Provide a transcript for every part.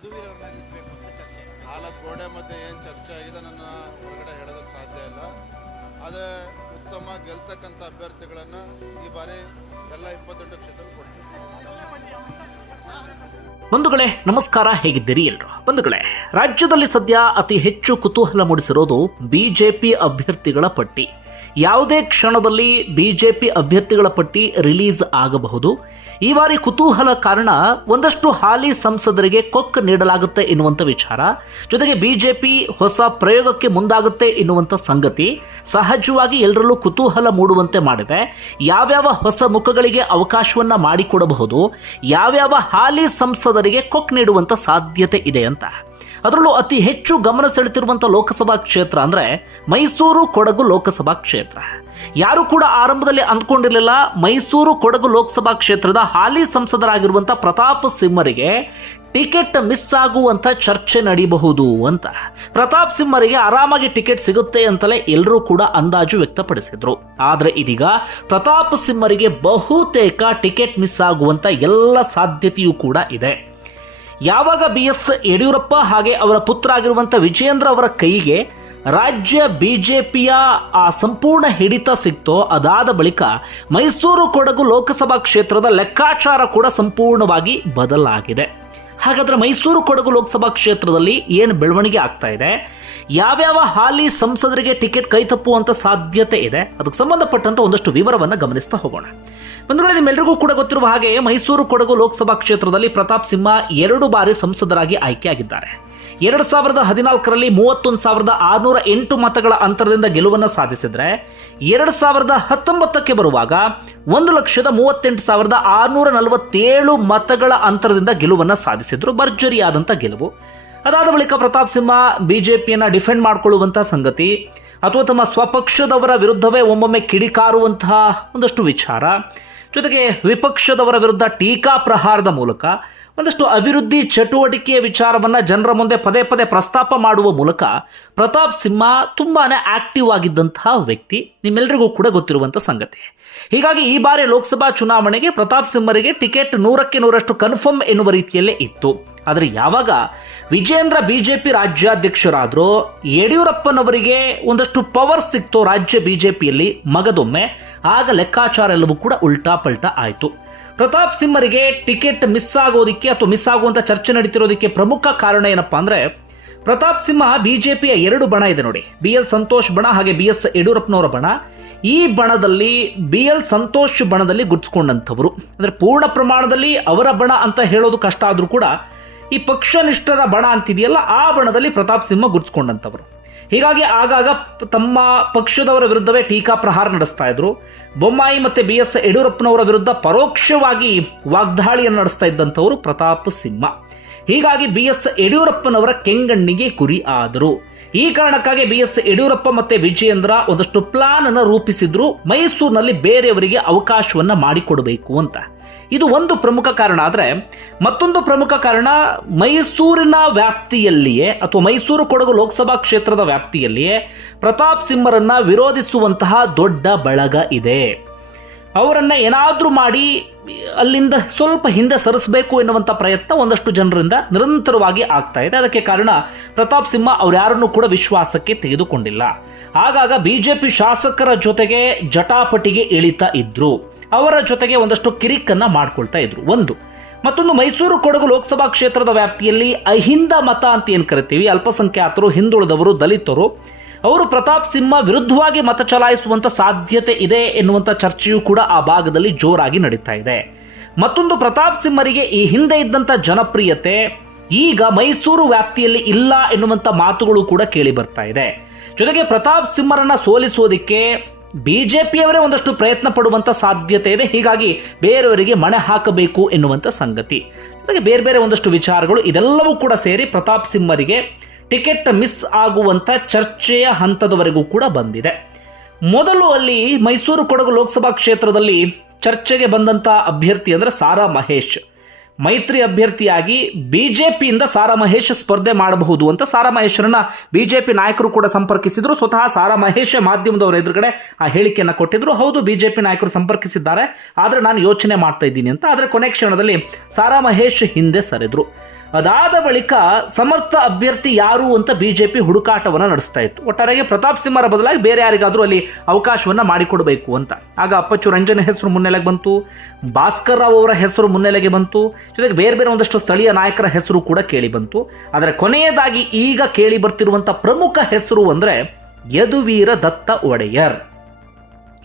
ನಿಲ್ಲಿಸಬೇಕು ಅಂತ ಚರ್ಚೆ. ನಾಲ್ಕು ಗೋಡೆ ಮತ್ತೆ ಏನು ಚರ್ಚೆ ಆಗಿದೆ ನನ್ನ ಹೊರಗಡೆ ಹೇಳೋದಕ್ಕೆ ಸಾಧ್ಯ ಇಲ್ಲ. ಆದರೆ ಉತ್ತಮ ಗೆಲ್ತಕ್ಕಂಥ ಅಭ್ಯರ್ಥಿಗಳನ್ನು ಈ ಬಾರಿ ಎಲ್ಲ ಇಪ್ಪತ್ತೆಂಟು ಕ್ಷೇತ್ರಗಳು ಕೊಡ್ತೀವಿ ಬಂಧುಗಳೇ, ನಮಸ್ಕಾರ, ಹೇಗಿದ್ದೀರಿ ಎಲ್ರು ಬಂಧುಗಳೇ, ರಾಜ್ಯದಲ್ಲಿ ಸದ್ಯ ಅತಿ ಹೆಚ್ಚು ಕುತೂಹಲ ಮೂಡಿಸಿರೋದು ಬಿಜೆಪಿ ಅಭ್ಯರ್ಥಿಗಳ ಪಟ್ಟಿ. ಯಾವುದೇ ಕ್ಷಣದಲ್ಲಿ ಬಿಜೆಪಿ ಅಭ್ಯರ್ಥಿಗಳ ಪಟ್ಟಿ ರಿಲೀಸ್ ಆಗಬಹುದು. ಈ ಬಾರಿ ಕುತೂಹಲ ಕಾರಣ ಒಂದಷ್ಟು ಹಾಲಿ ಸಂಸದರಿಗೆ ಕೊಕ್ ನೀಡಲಾಗುತ್ತೆ ಎನ್ನುವಂಥ ವಿಚಾರ. ಜೊತೆಗೆ ಬಿಜೆಪಿ ಹೊಸ ಪ್ರಯೋಗಕ್ಕೆ ಮುಂದಾಗುತ್ತೆ ಎನ್ನುವಂಥ ಸಂಗತಿ ಸಹಜವಾಗಿ ಎಲ್ಲರಲ್ಲೂ ಕುತೂಹಲ ಮೂಡುವಂತೆ ಮಾಡಿದೆ. ಯಾವ್ಯಾವ ಹೊಸ ಮುಖಗಳಿಗೆ ಅವಕಾಶವನ್ನ ಮಾಡಿಕೊಡಬಹುದು. ಯಾವ್ಯಾವ ಹಾಲಿ ಸಂಸದರಿಗೆ ಕೊಕ್ ನೀಡುವಂತ ಸಾಧ್ಯತೆ ಇದೆ ಅಂತ. ಅದರಲ್ಲೂ ಅತಿ ಹೆಚ್ಚು ಗಮನ ಸೆಳೆತಿರುವಂಥ ಲೋಕಸಭಾ ಕ್ಷೇತ್ರ ಅಂದರೆ ಮೈಸೂರು ಕೊಡಗು ಲೋಕಸಭಾ ಕ್ಷೇತ್ರ. ಯಾರು ಕೂಡ ಆರಂಭದಲ್ಲಿ ಅಂದ್ಕೊಂಡಿರಲಿಲ್ಲ, ಮೈಸೂರು ಕೊಡಗು ಲೋಕಸಭಾ ಕ್ಷೇತ್ರದ ಹಾಲಿ ಸಂಸದರಾಗಿರುವಂಥ ಪ್ರತಾಪ್ ಸಿಂಹರಿಗೆ ಟಿಕೆಟ್ ಮಿಸ್ ಆಗುವಂಥ ಚರ್ಚೆ ನಡೀಬಹುದು ಅಂತ. ಪ್ರತಾಪ್ ಸಿಂಹರಿಗೆ ಆರಾಮಾಗಿ ಟಿಕೆಟ್ ಸಿಗುತ್ತೆ ಅಂತಲೇ ಎಲ್ಲರೂ ಕೂಡ ಅಂದಾಜು ವ್ಯಕ್ತಪಡಿಸಿದ್ರು. ಆದರೆ ಇದೀಗ ಪ್ರತಾಪ್ ಸಿಂಹರಿಗೆ ಬಹುತೇಕ ಟಿಕೆಟ್ ಮಿಸ್ ಆಗುವಂಥ ಎಲ್ಲ ಸಾಧ್ಯತೆಯೂ ಕೂಡ ಇದೆ. ಯಾವಾಗ ಬಿ ಎಸ್ ಯಡಿಯೂರಪ್ಪ ಹಾಗೆ ಅವರ ಪುತ್ರ ಆಗಿರುವಂಥ ವಿಜಯೇಂದ್ರ ಅವರ ಕೈಗೆ ರಾಜ್ಯ ಬಿಜೆಪಿಯ ಆ ಸಂಪೂರ್ಣ ಹಿಡಿತ ಸಿಕ್ತೋ ಅದಾದ ಬಳಿಕ ಮೈಸೂರು ಕೊಡಗು ಲೋಕಸಭಾ ಕ್ಷೇತ್ರದ ಲೆಕ್ಕಾಚಾರ ಕೂಡ ಸಂಪೂರ್ಣವಾಗಿ ಬದಲಾಗಿದೆ. ಹಾಗಾದರೆ ಮೈಸೂರು ಕೊಡಗು ಲೋಕಸಭಾ ಕ್ಷೇತ್ರದಲ್ಲಿ ಏನು ಬೆಳವಣಿಗೆ ಆಗ್ತಾ ಇದೆ? ಯಾವ್ಯಾವ ಹಾಲಿ ಸಂಸದರಿಗೆ ಟಿಕೆಟ್ ಕೈ ತಪ್ಪುವಂತ ಸಾಧ್ಯತೆ ಇದೆ? ಅದಕ್ಕೆ ಸಂಬಂಧಪಟ್ಟಂತ ಒಂದಷ್ಟು ವಿವರವನ್ನು ಗಮನಿಸ್ತಾ ಹೋಗೋಣ. ಬಂಧುಗಳೇ ನಿಮ್ಮೆಲ್ಲರಿಗೂ ಕೂಡ ಗೊತ್ತಿರುವ ಹಾಗೆ ಮೈಸೂರು ಕೊಡಗು ಲೋಕಸಭಾ ಕ್ಷೇತ್ರದಲ್ಲಿ ಪ್ರತಾಪ್ ಸಿಂಹ ಎರಡು ಬಾರಿ ಸಂಸದರಾಗಿ ಆಯ್ಕೆಯಾಗಿದ್ದಾರೆ. ಎರಡು ಸಾವಿರದ ಹದಿನಾಲ್ಕರಲ್ಲಿ ಮೂವತ್ತೊಂದು ಸಾವಿರದ ಆರುನೂರ ಎಂಟು ಮತಗಳ ಅಂತರದಿಂದ ಗೆಲುವನ್ನು ಸಾಧಿಸಿದರೆ, ಎರಡು ಸಾವಿರದ ಹತ್ತೊಂಬತ್ತಕ್ಕೆ ಬರುವಾಗ ಒಂದು ಲಕ್ಷದ ಮೂವತ್ತೆಂಟು ಸಾವಿರದ ಆರುನೂರ ನಲವತ್ತೇಳು ಮತಗಳ ಅಂತರದಿಂದ ಗೆಲುವನ್ನು ಸಾಧಿಸಿದ್ರು. ಭರ್ಜರಿಯಾದಂಥ ಗೆಲುವು. ಅದಾದ ಬಳಿಕ ಪ್ರತಾಪ್ ಸಿಂಹ ಬಿಜೆಪಿಯನ್ನ ಡಿಫೆಂಡ್ ಮಾಡಿಕೊಳ್ಳುವಂಥ ಸಂಗತಿ ಅಥವಾ ತಮ್ಮ ಸ್ವಪಕ್ಷದವರ ವಿರುದ್ಧವೇ ಒಮ್ಮೊಮ್ಮೆ ಕಿಡಿಕಾರುವಂತಹ ಒಂದಷ್ಟು ವಿಚಾರ. ಜೊತೆಗೆ ವಿಪಕ್ಷದವರ ವಿರುದ್ಧ ಟೀಕಾ ಪ್ರಹಾರದ ಮೂಲಕ ಒಂದಷ್ಟು ಅಭಿವೃದ್ಧಿ ಚಟುವಟಿಕೆಯ ವಿಚಾರವನ್ನು ಜನರ ಮುಂದೆ ಪದೇ ಪದೇ ಪ್ರಸ್ತಾಪ ಮಾಡುವ ಮೂಲಕ ಪ್ರತಾಪ್ ಸಿಂಹ ತುಂಬಾ ಆಕ್ಟಿವ್ ಆಗಿದ್ದಂತಹ ವ್ಯಕ್ತಿ ನಿಮ್ಮೆಲ್ಲರಿಗೂ ಕೂಡ ಗೊತ್ತಿರುವಂಥ ಸಂಗತಿ. ಹೀಗಾಗಿ ಈ ಬಾರಿ ಲೋಕಸಭಾ ಚುನಾವಣೆಗೆ ಪ್ರತಾಪ್ ಸಿಂಹರಿಗೆ ಟಿಕೆಟ್ ನೂರಕ್ಕೆ ನೂರಷ್ಟು ಕನ್ಫರ್ಮ್ ಎನ್ನುವ ರೀತಿಯಲ್ಲೇ ಇತ್ತು. ಆದರೆ ಯಾವಾಗ ವಿಜೇಂದ್ರ ಬಿಜೆಪಿ ರಾಜ್ಯಾಧ್ಯಕ್ಷರಾದರೂ ಯಡಿಯೂರಪ್ಪನವರಿಗೆ ಒಂದಷ್ಟು ಪವರ್ ಸಿಕ್ತು ರಾಜ್ಯ ಬಿಜೆಪಿಯಲ್ಲಿ ಮಗದೊಮ್ಮೆ, ಆಗ ಲೆಕ್ಕಾಚಾರ ಎಲ್ಲವೂ ಕೂಡ ಉಲ್ಟಾ ಪಲ್ಟಾ ಆಯಿತು. ಪ್ರತಾಪ್ ಸಿಂಹರಿಗೆ ಟಿಕೆಟ್ ಮಿಸ್ ಆಗೋದಿಕ್ಕೆ ಅಥವಾ ಮಿಸ್ ಆಗುವಂತ ಚರ್ಚೆ ನಡೀತಿರೋದಕ್ಕೆ ಪ್ರಮುಖ ಕಾರಣ ಏನಪ್ಪಾ ಅಂದ್ರೆ, ಪ್ರತಾಪ್ ಸಿಂಹ ಬಿಜೆಪಿಯ ಎರಡು ಬಣ ಇದೆ ನೋಡಿ. ಬಿ ಎಲ್ ಸಂತೋಷ್ ಬಣ ಹಾಗೆ ಬಿ ಎಸ್ ಯಡಿಯೂರಪ್ಪನವರ ಬಣ. ಈ ಬಣದಲ್ಲಿ ಬಿ ಎಲ್ ಸಂತೋಷ್ ಬಣದಲ್ಲಿ ಗುರ್ತಿಸ್ಕೊಂಡಂಥವ್ರು. ಅಂದ್ರೆ ಪೂರ್ಣ ಪ್ರಮಾಣದಲ್ಲಿ ಅವರ ಬಣ ಅಂತ ಹೇಳೋದು ಕಷ್ಟ ಆದರೂ ಕೂಡ ಈ ಪಕ್ಷನಿಷ್ಠರ ಬಣ ಅಂತಿದೆಯಲ್ಲ, ಆ ಬಣದಲ್ಲಿ ಪ್ರತಾಪ್ ಸಿಂಹ ಗುರ್ತಿಸ್ಕೊಂಡಂಥವ್ರು. ಹೀಗಾಗಿ ಆಗಾಗ ತಮ್ಮ ಪಕ್ಷದವರ ವಿರುದ್ಧವೇ ಟೀಕಾ ಪ್ರಹಾರ ನಡೆಸ್ತಾ ಇದ್ರು. ಬೊಮ್ಮಾಯಿ ಮತ್ತೆ ಬಿ ಎಸ್ ಯಡಿಯೂರಪ್ಪನವರ ವಿರುದ್ಧ ಪರೋಕ್ಷವಾಗಿ ವಾಗ್ದಾಳಿಯನ್ನು ನಡೆಸ್ತಾ ಇದ್ದಂಥವರು ಪ್ರತಾಪ್ ಸಿಂಹ. ಹೀಗಾಗಿ ಬಿ ಎಸ್ ಯಡಿಯೂರಪ್ಪನವರ ಕೆಂಗಣ್ಣಿಗೆ ಗುರಿ ಆದರು. ಈ ಕಾರಣಕ್ಕಾಗಿ ಬಿ ಎಸ್ ಯಡಿಯೂರಪ್ಪ ಮತ್ತೆ ವಿಜಯೇಂದ್ರ ಒಂದಷ್ಟು ಪ್ಲಾನ್ ಅನ್ನು ರೂಪಿಸಿದ್ರು. ಮೈಸೂರಿನಲ್ಲಿ ಬೇರೆಯವರಿಗೆ ಅವಕಾಶವನ್ನ ಮಾಡಿಕೊಡಬೇಕು ಅಂತ. ಇದು ಒಂದು ಪ್ರಮುಖ ಕಾರಣ. ಆದರೆ ಮತ್ತೊಂದು ಪ್ರಮುಖ ಕಾರಣ, ಮೈಸೂರಿನ ವ್ಯಾಪ್ತಿಯಲ್ಲಿಯೇ ಅಥವಾ ಮೈಸೂರು ಕೊಡಗು ಲೋಕಸಭಾ ಕ್ಷೇತ್ರದ ವ್ಯಾಪ್ತಿಯಲ್ಲಿಯೇ ಪ್ರತಾಪ್ ಸಿಂಹರನ್ನ ವಿರೋಧಿಸುವಂತಹ ದೊಡ್ಡ ಬಳಗ ಇದೆ. ಅವರನ್ನ ಏನಾದರೂ ಮಾಡಿ ಅಲ್ಲಿಂದ ಸ್ವಲ್ಪ ಹಿಂದೆ ಸರಿಸಬೇಕು ಎನ್ನುವಂಥ ಪ್ರಯತ್ನ ಒಂದಷ್ಟು ಜನರಿಂದ ನಿರಂತರವಾಗಿ ಆಗ್ತಾ ಇದೆ. ಅದಕ್ಕೆ ಕಾರಣ ಪ್ರತಾಪ್ ಸಿಂಹ ಅವ್ರು ಯಾರನ್ನು ಕೂಡ ವಿಶ್ವಾಸಕ್ಕೆ ತೆಗೆದುಕೊಂಡಿಲ್ಲ. ಆಗಾಗ ಬಿಜೆಪಿ ಶಾಸಕರ ಜೊತೆಗೆ ಜಟಾಪಟಿಗೆ ಇಳಿತಾ ಇದ್ರು. ಅವರ ಜೊತೆಗೆ ಒಂದಷ್ಟು ಕಿರಿಕನ್ನು ಮಾಡ್ಕೊಳ್ತಾ ಇದ್ರು. ಒಂದು, ಮತ್ತೊಂದು ಮೈಸೂರು ಕೊಡಗು ಲೋಕಸಭಾ ಕ್ಷೇತ್ರದ ವ್ಯಾಪ್ತಿಯಲ್ಲಿ ಅಹಿಂದ ಮತ ಅಂತ ಏನು ಕರಿತೀವಿ? ಅಲ್ಪಸಂಖ್ಯಾತರು, ಹಿಂದುಳಿದವರು, ದಲಿತರು ಅವರು ಪ್ರತಾಪ್ ಸಿಂಹ ವಿರುದ್ಧವಾಗಿ ಮತ ಚಲಾಯಿಸುವಂತ ಸಾಧ್ಯತೆ ಇದೆ ಎನ್ನುವಂಥ ಚರ್ಚೆಯೂ ಕೂಡ ಆ ಭಾಗದಲ್ಲಿ ಜೋರಾಗಿ ನಡೀತಾ ಇದೆ. ಮತ್ತೊಂದು ಪ್ರತಾಪ್ ಸಿಂಹರಿಗೆ ಈ ಹಿಂದೆ ಇದ್ದಂಥ ಜನಪ್ರಿಯತೆ, ಈಗ ಮೈಸೂರು ವ್ಯಾಪ್ತಿಯಲ್ಲಿ ಇಲ್ಲ ಎನ್ನುವಂಥ ಮಾತುಗಳು ಕೂಡ ಕೇಳಿ ಬರ್ತಾ ಇದೆ. ಜೊತೆಗೆ ಪ್ರತಾಪ್ ಸಿಂಹರನ್ನ ಸೋಲಿಸೋದಿಕ್ಕೆ ಬಿಜೆಪಿಯವರೇ ಒಂದಷ್ಟು ಪ್ರಯತ್ನ ಪಡುವಂಥ ಸಾಧ್ಯತೆ ಇದೆ. ಹೀಗಾಗಿ ಬೇರೆಯವರಿಗೆ ಮಣೆ ಹಾಕಬೇಕು ಎನ್ನುವಂಥ ಸಂಗತಿ. ಜೊತೆಗೆ ಬೇರೆ ಬೇರೆ ಒಂದಷ್ಟು ವಿಚಾರಗಳು ಇದೆಲ್ಲವೂ ಕೂಡ ಸೇರಿ ಪ್ರತಾಪ್ ಸಿಂಹರಿಗೆ ಟಿಕೆಟ್ ಮಿಸ್ ಆಗುವಂತ ಚರ್ಚೆಯ ಹಂತದವರೆಗೂ ಕೂಡ ಬಂದಿದೆ. ಮೊದಲು ಅಲ್ಲಿ ಮೈಸೂರು ಕೊಡಗು ಲೋಕಸಭಾ ಕ್ಷೇತ್ರದಲ್ಲಿ ಚರ್ಚೆಗೆ ಬಂದಂತ ಅಭ್ಯರ್ಥಿ ಅಂದ್ರೆ ಸಾರಾ ಮಹೇಶ್. ಮೈತ್ರಿ ಅಭ್ಯರ್ಥಿಯಾಗಿ ಬಿಜೆಪಿಯಿಂದ ಸಾರಾ ಮಹೇಶ್ ಸ್ಪರ್ಧೆ ಮಾಡಬಹುದು ಅಂತ ಸಾರಾ ಮಹೇಶ್ರನ್ನ ಬಿಜೆಪಿ ನಾಯಕರು ಕೂಡ ಸಂಪರ್ಕಿಸಿದ್ರು. ಸ್ವತಃ ಸಾರಾ ಮಹೇಶ್ ಮಾಧ್ಯಮದವರ ಎದುರುಗಡೆ ಆ ಹೇಳಿಕೆಯನ್ನು ಕೊಟ್ಟಿದ್ರು. ಹೌದು, ಬಿಜೆಪಿ ನಾಯಕರು ಸಂಪರ್ಕಿಸಿದ್ದಾರೆ. ಆದರೆ ನಾನು ಯೋಚನೆ ಮಾಡ್ತಾ ಇದ್ದೀನಿ ಅಂತ. ಆದರೆ ಕೊನೆ ಕ್ಷಣದಲ್ಲಿ ಸಾರಾ ಮಹೇಶ್ ಹಿಂದೆ ಸರಿದ್ರು. ಅದಾದ ಬಳಿಕ ಸಮರ್ಥ ಅಭ್ಯರ್ಥಿ ಯಾರು ಅಂತ ಬಿಜೆಪಿ ಹುಡುಕಾಟವನ್ನು ನಡೆಸ್ತಾ ಇತ್ತು. ಒಟ್ಟಾರೆಗೆ ಪ್ರತಾಪ್ ಸಿಂಹರ ಬದಲಾಗಿ ಬೇರೆ ಯಾರಿಗಾದರೂ ಅಲ್ಲಿ ಅವಕಾಶವನ್ನು ಮಾಡಿಕೊಡಬೇಕು ಅಂತ. ಆಗ ಅಪ್ಪಚ್ಚು ರಂಜನ್ ಹೆಸರು ಮುನ್ನೆಲೆಗೆ ಬಂತು, ಭಾಸ್ಕರ್ ರಾವ್ ಅವರ ಹೆಸರು ಮುನ್ನೆಲೆಗೆ ಬಂತು, ಜೊತೆಗೆ ಬೇರೆ ಬೇರೆ ಒಂದಷ್ಟು ಸ್ಥಳೀಯ ನಾಯಕರ ಹೆಸರು ಕೂಡ ಕೇಳಿ ಬಂತು. ಆದರೆ ಕೊನೆಯದಾಗಿ ಈಗ ಕೇಳಿ ಬರ್ತಿರುವಂಥ ಪ್ರಮುಖ ಹೆಸರು ಅಂದರೆ ಯದುವೀರ ದತ್ತ ಒಡೆಯರ್.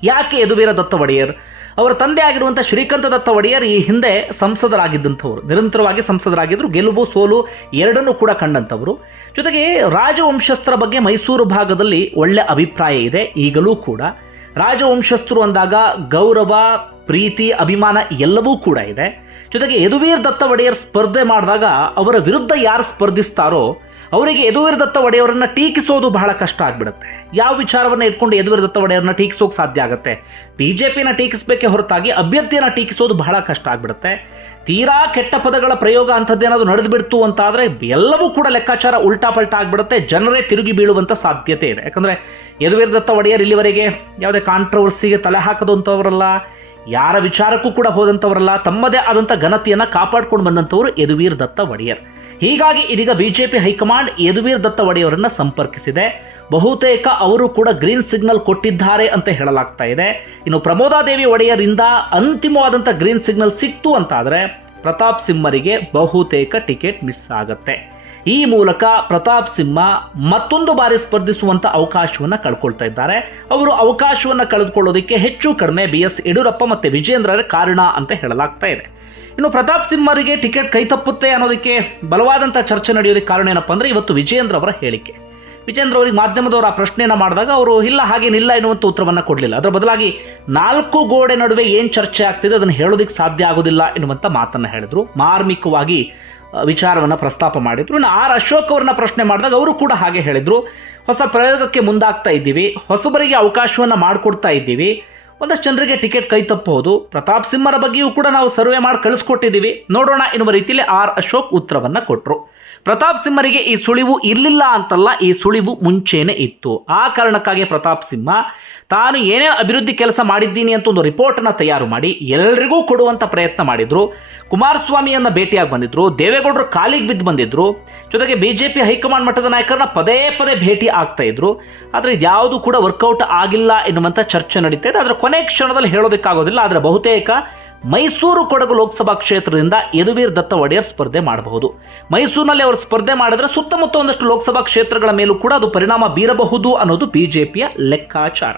ಯಾಕೆ ಯದುವೀರ ದತ್ತ ಒಡೆಯರ್? ಅವರ ತಂದೆ ಆಗಿರುವಂಥ ಶ್ರೀಕಂತ ದತ್ತ ಒಡೆಯರ್ ಈ ಹಿಂದೆ ಸಂಸದರಾಗಿದ್ದಂಥವರು. ನಿರಂತರವಾಗಿ ಸಂಸದರಾಗಿದ್ದರು ಗೆಲುವು, ಸೋಲು ಎರಡನ್ನೂ ಕೂಡ ಕಂಡಂಥವರು. ಜೊತೆಗೆ ರಾಜವಂಶಸ್ಥರ ಬಗ್ಗೆ ಮೈಸೂರು ಭಾಗದಲ್ಲಿ ಒಳ್ಳೆ ಅಭಿಪ್ರಾಯ ಇದೆ, ಈಗಲೂ ಕೂಡ. ರಾಜವಂಶಸ್ಥರು ಅಂದಾಗ ಗೌರವ, ಪ್ರೀತಿ, ಅಭಿಮಾನ ಎಲ್ಲವೂ ಕೂಡ ಇದೆ. ಜೊತೆಗೆ ಯದುವೀರ್ ದತ್ತ ಒಡೆಯರ್ ಸ್ಪರ್ಧೆ ಮಾಡಿದಾಗ ಅವರ ವಿರುದ್ಧ ಯಾರು ಸ್ಪರ್ಧಿಸ್ತಾರೋ ಅವರಿಗೆ ಯದುವೀರ ದತ್ತ ಒಡೆಯವರನ್ನ ಟೀಕಿಸೋದು ಬಹಳ ಕಷ್ಟ ಆಗ್ಬಿಡುತ್ತೆ. ಯಾವ ವಿಚಾರವನ್ನ ಇಟ್ಕೊಂಡು ಯದುವೀರ ದತ್ತ ಒಡೆಯವರನ್ನ ಟೀಕಿಸೋಕೆ ಸಾಧ್ಯ ಆಗುತ್ತೆ? ಬಿಜೆಪಿನ ಟೀಕಿಸಬೇಕೆ ಹೊರತಾಗಿ ಅಭ್ಯರ್ಥಿಯನ್ನ ಟೀಕಿಸೋದು ಬಹಳ ಕಷ್ಟ ಆಗ್ಬಿಡುತ್ತೆ. ತೀರಾ ಕೆಟ್ಟ ಪದಗಳ ಪ್ರಯೋಗ ಅಂಥದ್ದೇನಾದ್ರು ನಡೆದು ಬಿಡ್ತು ಅಂತಾದ್ರೆ ಎಲ್ಲವೂ ಕೂಡ ಲೆಕ್ಕಾಚಾರ ಉಲ್ಟಾ ಪಲ್ಟಾ ಆಗ್ಬಿಡುತ್ತೆ. ಜನರೇ ತಿರುಗಿ ಬೀಳುವಂತ ಸಾಧ್ಯತೆ ಇದೆ. ಯಾಕಂದ್ರೆ ಯದುವೀರ ದತ್ತ ಒಡೆಯರ್ ಇಲ್ಲಿವರೆಗೆ ಯಾವುದೇ ಕಾಂಟ್ರವರ್ಸಿಗೆ ತಲೆ ಹಾಕದಂಥವರಲ್ಲ, ಯಾರ ವಿಚಾರಕ್ಕೂ ಕೂಡ ಹೋದಂಥವರಲ್ಲ, ತಮ್ಮದೇ ಆದಂಥ ಘನತೆಯನ್ನು ಕಾಪಾಡ್ಕೊಂಡು ಬಂದಂಥವರು ಯದುವೀರ್ ದತ್ತ ಒಡೆಯರ್. ಹೀಗಾಗಿ ಇದೀಗ BJP high command Yaduveer Datta ಒಡೆಯವರನ್ನ ಸಂಪರ್ಕಿಸಿದೆ. ಬಹುತೇಕ ಅವರು ಕೂಡ ಗ್ರೀನ್ ಸಿಗ್ನಲ್ ಕೊಟ್ಟಿದ್ದಾರೆ ಅಂತ ಹೇಳಲಾಗ್ತಾ ಇದೆ. ಇನ್ನು ಪ್ರಮೋದಾದೇವಿ ಒಡೆಯರಿಂದ ಅಂತಿಮವಾದಂಥ ಗ್ರೀನ್ ಸಿಗ್ನಲ್ ಸಿಕ್ತು ಅಂತಾದರೆ ಪ್ರತಾಪ್ ಸಿಂಹರಿಗೆ ಬಹುತೇಕ ಟಿಕೆಟ್ ಮಿಸ್ ಆಗತ್ತೆ. ಈ ಮೂಲಕ ಪ್ರತಾಪ್ ಸಿಂಹ ಮತ್ತೊಂದು ಬಾರಿ ಸ್ಪರ್ಧಿಸುವಂತ ಅವಕಾಶವನ್ನು ಕಳ್ಕೊಳ್ತಾ ಇದ್ದಾರೆ. ಅವರು ಅವಕಾಶವನ್ನು ಕಳೆದುಕೊಳ್ಳೋದಕ್ಕೆ ಹೆಚ್ಚು ಕಡಿಮೆ ಬಿ ಎಸ್ ಯಡಿಯೂರಪ್ಪ ಮತ್ತೆ ವಿಜೇಂದ್ರರ ಕಾರಣ ಅಂತ ಹೇಳಲಾಗ್ತಾ ಇದೆ. ಇನ್ನು ಪ್ರತಾಪ್ ಸಿಂಹರಿಗೆ ಟಿಕೆಟ್ ಕೈ ತಪ್ಪುತ್ತೆ ಅನ್ನೋದಕ್ಕೆ ಬಲವಾದಂಥ ಚರ್ಚೆ ನಡೆಯೋದಕ್ಕೆ ಕಾರಣ ಏನಪ್ಪ ಅಂದ್ರೆ ಇವತ್ತು ವಿಜಯೇಂದ್ರ ಅವರ ಹೇಳಿಕೆ. ವಿಜೇಂದ್ರ ಅವರಿಗೆ ಮಾಧ್ಯಮದವರು ಆ ಪ್ರಶ್ನೆಯನ್ನು ಮಾಡಿದಾಗ ಅವರು ಇಲ್ಲ ಹಾಗೇನಿಲ್ಲ ಎನ್ನುವಂಥ ಉತ್ತರವನ್ನು ಕೊಡಲಿಲ್ಲ. ಅದರ ಬದಲಾಗಿ ನಾಲ್ಕು ಗೋಡೆ ನಡುವೆ ಏನು ಚರ್ಚೆ ಆಗ್ತಿದೆ ಅದನ್ನು ಹೇಳೋದಕ್ಕೆ ಸಾಧ್ಯ ಆಗೋದಿಲ್ಲ ಎನ್ನುವಂಥ ಮಾತನ್ನು ಹೇಳಿದ್ರು. ಮಾರ್ಮಿಕವಾಗಿ ವಿಚಾರವನ್ನು ಪ್ರಸ್ತಾಪ ಮಾಡಿದ್ರು. ಇನ್ನು ಆರ್ ಅಶೋಕ್ ಅವರನ್ನ ಪ್ರಶ್ನೆ ಮಾಡಿದಾಗ ಅವರು ಕೂಡ ಹಾಗೆ ಹೇಳಿದರು. ಹೊಸ ಪ್ರಯೋಗಕ್ಕೆ ಮುಂದಾಗ್ತಾ ಇದ್ದೀವಿ. ಹೊಸಬರಿಗೆ ಅವಕಾಶವನ್ನು ಮಾಡಿಕೊಡ್ತಾ ಇದ್ದೀವಿ. ಒಂದಷ್ಟು ಜನರಿಗೆ ಟಿಕೆಟ್ ಕೈ ತಪ್ಪಬಹುದು ಪ್ರತಾಪ್ ಸಿಂಹರ ಬಗ್ಗೆಯೂ ಕೂಡ ನಾವು ಸರ್ವೆ ಮಾಡಿ ಕಳಿಸ್ಕೊಟ್ಟಿದ್ದೀವಿ. ನೋಡೋಣ ಎನ್ನುವ ರೀತಿಯಲ್ಲಿ ಆರ್ ಅಶೋಕ್ ಉತ್ತರವನ್ನ ಕೊಟ್ಟರು ಪ್ರತಾಪ್ ಸಿಂಹರಿಗೆ ಈ ಸುಳಿವು ಇರಲಿಲ್ಲ ಅಂತಲ್ಲ ಈ ಸುಳಿವು ಮುಂಚೆನೆ ಇತ್ತು. ಆ ಕಾರಣಕ್ಕಾಗಿ ಪ್ರತಾಪ್ ಸಿಂಹ ತಾನು ಏನೇ ಅಭಿವೃದ್ಧಿ ಕೆಲಸ ಮಾಡಿದ್ದೀನಿ ಅಂತ ಒಂದು ರಿಪೋರ್ಟನ್ನು ತಯಾರು ಮಾಡಿ ಎಲ್ಲರಿಗೂ ಕೊಡುವಂಥ ಪ್ರಯತ್ನ ಮಾಡಿದರು, ಕುಮಾರಸ್ವಾಮಿಯನ್ನು ಭೇಟಿಯಾಗಿ ಬಂದಿದ್ರು, ದೇವೇಗೌಡರು ಕಾಲಿಗೆ ಬಿದ್ದು ಬಂದಿದ್ರು, ಜೊತೆಗೆ ಬಿ ಜೆ ಪಿ ಹೈಕಮಾಂಡ್ ಮಟ್ಟದ ನಾಯಕರನ್ನ ಪದೇ ಪದೇ ಭೇಟಿ ಆಗ್ತಾ ಇದ್ರು. ಆದರೆ ಇದ್ಯಾವುದು ಕೂಡ ವರ್ಕೌಟ್ ಆಗಿಲ್ಲ ಎನ್ನುವಂಥ ಚರ್ಚೆ ನಡೀತಾ ಇದೆ. ಅದರ ಕೊನೆ ಕ್ಷಣದಲ್ಲಿ ಹೇಳೋದಕ್ಕಾಗೋದಿಲ್ಲ. ಆದರೆ ಬಹುತೇಕ ಮೈಸೂರು ಕೊಡಗು ಲೋಕಸಭಾ ಕ್ಷೇತ್ರದಿಂದ ಯದುವೀರ್ ದತ್ತ ಒಡೆಯರ್ ಸ್ಪರ್ಧೆ ಮಾಡಬಹುದು. ಮೈಸೂರಿನಲ್ಲಿ ಅವರು ಸ್ಪರ್ಧೆ ಮಾಡಿದ್ರೆ ಸುತ್ತಮುತ್ತ ಒಂದಷ್ಟು ಲೋಕಸಭಾ ಕ್ಷೇತ್ರಗಳ ಮೇಲೂ ಕೂಡ ಅದು ಪರಿಣಾಮ ಬೀರಬಹುದು ಅನ್ನೋದು ಬಿಜೆಪಿಯ ಲೆಕ್ಕಾಚಾರ.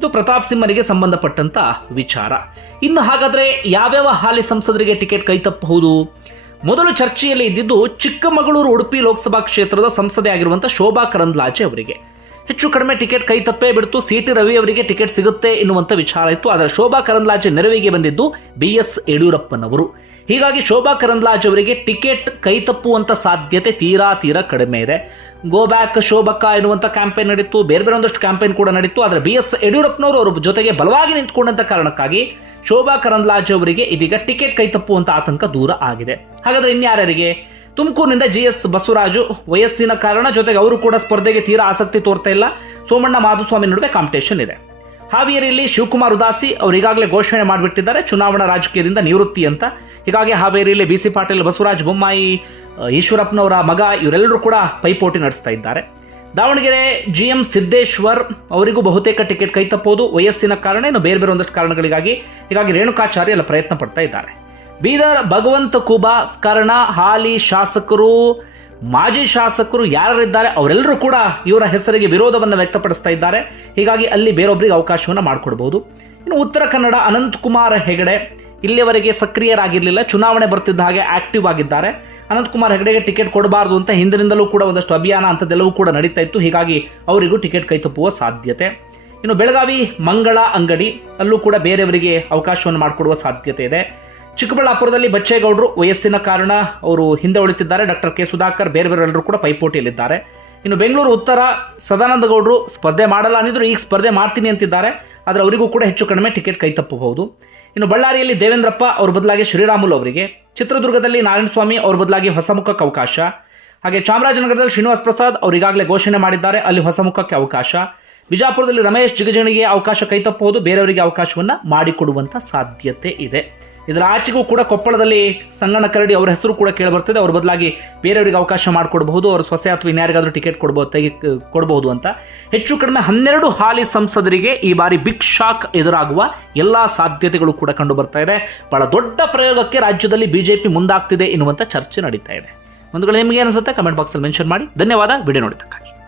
ಇದು ಪ್ರತಾಪ್ ಸಿಂಹನಿಗೆ ಸಂಬಂಧಪಟ್ಟಂತ ವಿಚಾರ. ಇನ್ನು ಹಾಗಾದ್ರೆ ಯಾವ್ಯಾವ ಹಾಲಿ ಸಂಸದರಿಗೆ ಟಿಕೆಟ್ ಕೈ ತಪ್ಪಬಹುದು? ಮೊದಲು ಚರ್ಚೆಯಲ್ಲಿ ಇದ್ದಿದ್ದು ಚಿಕ್ಕಮಗಳೂರು ಉಡುಪಿ ಲೋಕಸಭಾ ಕ್ಷೇತ್ರದ ಸಂಸದೆ ಆಗಿರುವಂಥ ಶೋಭಾ ಕರಂದ್ಲಾಜೆ ಅವರಿಗೆ. ಹೆಚ್ಚು ಕಡಿಮೆ ಟಿಕೆಟ್ ಕೈ ತಪ್ಪೇ ಬಿಡ್ತು. ಸಿ ಟಿ ರವಿ ಅವರಿಗೆ ಟಿಕೆಟ್ ಸಿಗುತ್ತೆ ಎನ್ನುವಂಥ ವಿಚಾರ ಇತ್ತು. ಆದರೆ ಶೋಭಾ ಕರಂದ್ಲಾಜೆ ನೆರವಿಗೆ ಬಂದಿದ್ದು ಬಿ ಎಸ್ ಯಡಿಯೂರಪ್ಪನವರು. ಹೀಗಾಗಿ ಶೋಭಾ ಕರಂದ್ಲಾಜ್ ಅವರಿಗೆ ಟಿಕೆಟ್ ಕೈ ತಪ್ಪುವಂಥ ಸಾಧ್ಯತೆ ತೀರಾ ತೀರಾ ಕಡಿಮೆ ಇದೆ. ಗೋ ಬ್ಯಾಕ್ ಶೋಭಕ್ಕ ಎನ್ನುವಂಥ ಕ್ಯಾಂಪೇನ್ ನಡೀತು. ಬೇರೆ ಬೇರೆ ಒಂದಷ್ಟು ಕ್ಯಾಂಪೇನ್ ಕೂಡ ನಡೀತು. ಆದರೆ ಬಿ ಎಸ್ ಯಡಿಯೂರಪ್ಪನವರು ಅವರ ಜೊತೆಗೆ ಬಲವಾಗಿ ನಿಂತ್ಕೊಂಡಂಥ ಕಾರಣಕ್ಕಾಗಿ ಶೋಭಾ ಕರಂದ್ಲಾಜೆ ಅವರಿಗೆ ಇದೀಗ ಟಿಕೆಟ್ ಕೈ ಅಂತ ಆತಂಕ ದೂರ ಆಗಿದೆ. ಹಾಗಾದ್ರೆ ಇನ್ಯಾರ್ಯಾರಿಗೆ? ತುಮಕೂರಿನಿಂದ ಜಿ ಎಸ್ ಬಸವರಾಜು, ವಯಸ್ಸಿನ ಕಾರಣ ಜೊತೆಗೆ ಅವರು ಕೂಡ ಸ್ಪರ್ಧೆಗೆ ತೀರಾ ಆಸಕ್ತಿ ತೋರ್ತಾ ಇಲ್ಲ. ಸೋಮಣ್ಣ ಮಾಧುಸ್ವಾಮಿ ನಡುವೆ ಕಾಂಪಿಟೇಷನ್ ಇದೆ. ಹಾವೇರಿಯಲ್ಲಿ ಶಿವಕುಮಾರ್ ಉದಾಸಿ ಅವರು ಈಗಾಗಲೇ ಘೋಷಣೆ ಮಾಡಿಬಿಟ್ಟಿದ್ದಾರೆ. ಚುನಾವಣಾ ರಾಜಕೀಯದಿಂದ ನಿವೃತ್ತಿ ಅಂತ. ಹೀಗಾಗಿ ಹಾವೇರಿಯಲ್ಲಿ ಬಿ ಸಿ ಪಾಟೀಲ್, ಬಸವರಾಜ್ ಬೊಮ್ಮಾಯಿ, ಈಶ್ವರಪ್ಪನವರ ಮಗ, ಇವರೆಲ್ಲರೂ ಕೂಡ ಪೈಪೋಟಿ ನಡೆಸ್ತಾ ಇದ್ದಾರೆ. ದಾವಣಗೆರೆ ಜಿ ಎಂ ಸಿದ್ದೇಶ್ವರ್ ಅವರಿಗೂ ಬಹುತೇಕ ಟಿಕೆಟ್ ಕೈ ತಪ್ಪೋದು ವಯಸ್ಸಿನ ಕಾರಣ ಇನ್ನು ಬೇರೆ ಬೇರೆ ಒಂದಷ್ಟು ಕಾರಣಗಳಿಗಾಗಿ ಹೀಗಾಗಿ ರೇಣುಕಾಚಾರ್ಯ ಎಲ್ಲ ಪ್ರಯತ್ನ ಪಡ್ತಾ ಇದ್ದಾರೆ. ಬೀದರ್ ಭಗವಂತ ಕುಬಾ ಕಾರಣ ಹಾಲಿ ಶಾಸಕರು, ಮಾಜಿ ಶಾಸಕರು ಯಾರಿದ್ದಾರೆ ಅವರೆಲ್ಲರೂ ಕೂಡ ಇವರ ಹೆಸರಿಗೆ ವಿರೋಧವನ್ನು ವ್ಯಕ್ತಪಡಿಸ್ತಾ ಇದ್ದಾರೆ. ಹೀಗಾಗಿ ಅಲ್ಲಿ ಬೇರೊಬ್ಬರಿಗೆ ಅವಕಾಶವನ್ನು ಮಾಡಿಕೊಡ್ಬೋದು. ಇನ್ನು ಉತ್ತರ ಕನ್ನಡ ಅನಂತಕುಮಾರ ಹೆಗಡೆ ಇಲ್ಲಿಯವರೆಗೆ ಸಕ್ರಿಯರಾಗಿರಲಿಲ್ಲ, ಚುನಾವಣೆ ಬರ್ತಿದ್ದ ಹಾಗೆ ಆಕ್ಟಿವ್ ಆಗಿದ್ದಾರೆ. ಅನಂತಕುಮಾರ್ ಹೆಗಡೆಗೆ ಟಿಕೆಟ್ ಕೊಡಬಾರ್ದು ಅಂತ ಹಿಂದಿನಿಂದಲೂ ಕೂಡ ಒಂದಷ್ಟು ಅಭಿಯಾನ ಅಂಥದ್ದೆಲ್ಲವೂ ಕೂಡ ನಡೀತಾ ಇತ್ತು. ಹೀಗಾಗಿ ಅವರಿಗೂ ಟಿಕೆಟ್ ಕೈ ತಪ್ಪುವ ಸಾಧ್ಯತೆ. ಇನ್ನು ಬೆಳಗಾವಿ ಮಂಗಳ ಅಂಗಡಿ, ಅಲ್ಲೂ ಕೂಡ ಬೇರೆಯವರಿಗೆ ಅವಕಾಶವನ್ನು ಮಾಡಿಕೊಡುವ ಸಾಧ್ಯತೆ ಇದೆ. ಚಿಕ್ಕಬಳ್ಳಾಪುರದಲ್ಲಿ ಬಚ್ಚೇಗೌಡರು ವಯಸ್ಸಿನ ಕಾರಣ ಅವರು ಹಿಂದೆ ಉಳಿತಿದ್ದಾರೆ. ಡಾಕ್ಟರ್ ಕೆ ಸುಧಾಕರ್ ಬೇರೆ ಬೇರೆಲ್ಲರೂ ಕೂಡ ಪೈಪೋಟಿಯಲ್ಲಿದ್ದಾರೆ. ಇನ್ನು ಬೆಂಗಳೂರು ಉತ್ತರ ಸದಾನಂದ ಗೌಡರು ಸ್ಪರ್ಧೆ ಮಾಡಲ್ಲ ಅನ್ನಿದ್ರು ಈಗ ಸ್ಪರ್ಧೆ ಮಾಡ್ತೀನಿ ಅಂತಿದ್ದಾರೆ. ಆದರೆ ಅವರಿಗೂ ಕೂಡ ಹೆಚ್ಚು ಕಡಿಮೆ ಟಿಕೆಟ್ ಕೈ ತಪ್ಪಬಹುದು. ಇನ್ನು ಬಳ್ಳಾರಿಯಲ್ಲಿ ದೇವೇಂದ್ರಪ್ಪ ಅವ್ರ ಬದಲಾಗಿ ಶ್ರೀರಾಮುಲು ಅವರಿಗೆ, ಚಿತ್ರದುರ್ಗದಲ್ಲಿ ನಾರಾಯಣಸ್ವಾಮಿ ಅವ್ರ ಬದಲಾಗಿ ಹೊಸ ಮುಖಕ್ಕೆ ಅವಕಾಶ, ಹಾಗೆ ಚಾಮರಾಜನಗರದಲ್ಲಿ ಶ್ರೀನಿವಾಸ್ ಪ್ರಸಾದ್ ಅವರು ಈಗಾಗಲೇ ಘೋಷಣೆ ಮಾಡಿದ್ದಾರೆ, ಅಲ್ಲಿ ಹೊಸ ಮುಖಕ್ಕೆ ಅವಕಾಶ. ಬಿಜಾಪುರದಲ್ಲಿ ರಮೇಶ್ ಜಿಗಜಿಣಿಗೆ ಅವಕಾಶ ಕೈತಪ್ಪುವುದು ಬೇರೆಯವರಿಗೆ ಅವಕಾಶವನ್ನು ಮಾಡಿಕೊಡುವಂಥ ಸಾಧ್ಯತೆ ಇದೆ. ಇದರ ಆಚೆಗೂ ಕೂಡ ಕೊಪ್ಪಳದಲ್ಲಿ ಸಂಗಣ ಕರಡಿ ಅವರ ಹೆಸರು ಕೂಡ ಕೇಳಿ ಬರ್ತಿದೆ. ಅವ್ರ ಬದಲಾಗಿ ಬೇರೆಯವರಿಗೆ ಅವಕಾಶ ಮಾಡಿಕೊಡಬಹುದು. ಅವ್ರ ಸೊಸೆ ಅಥವಾ ಇನ್ಯಾರಿಗಾದರೂ ಟಿಕೆಟ್ ಕೊಡ್ಬೋದು, ತೆಗಿ ಕೊಡಬಹುದು ಅಂತ. ಹೆಚ್ಚು ಕಡಿಮೆ ಹನ್ನೆರಡು ಹಾಲಿ ಸಂಸದರಿಗೆ ಈ ಬಾರಿ ಬಿಗ್ ಶಾಕ್ ಎದುರಾಗುವ ಎಲ್ಲ ಸಾಧ್ಯತೆಗಳು ಕೂಡ ಕಂಡು ಬರ್ತಾ ಇದೆ. ಬಹಳ ದೊಡ್ಡ ಪ್ರಯೋಗಕ್ಕೆ ರಾಜ್ಯದಲ್ಲಿ ಬಿಜೆಪಿ ಮುಂದಾಗ್ತಿದೆ ಎನ್ನುವಂಥ ಚರ್ಚೆ ನಡೀತಾ ಇದೆ. ಒಂದು ನಿಮಗೆ ಅನಿಸುತ್ತೆ? ಕಮೆಂಟ್ ಬಾಕ್ಸಲ್ಲಿ ಮೆನ್ಷನ್ ಮಾಡಿ. ಧನ್ಯವಾದ. ವಿಡಿಯೋ ನೋಡಿದ್ದಕ್ಕಾಗಿ.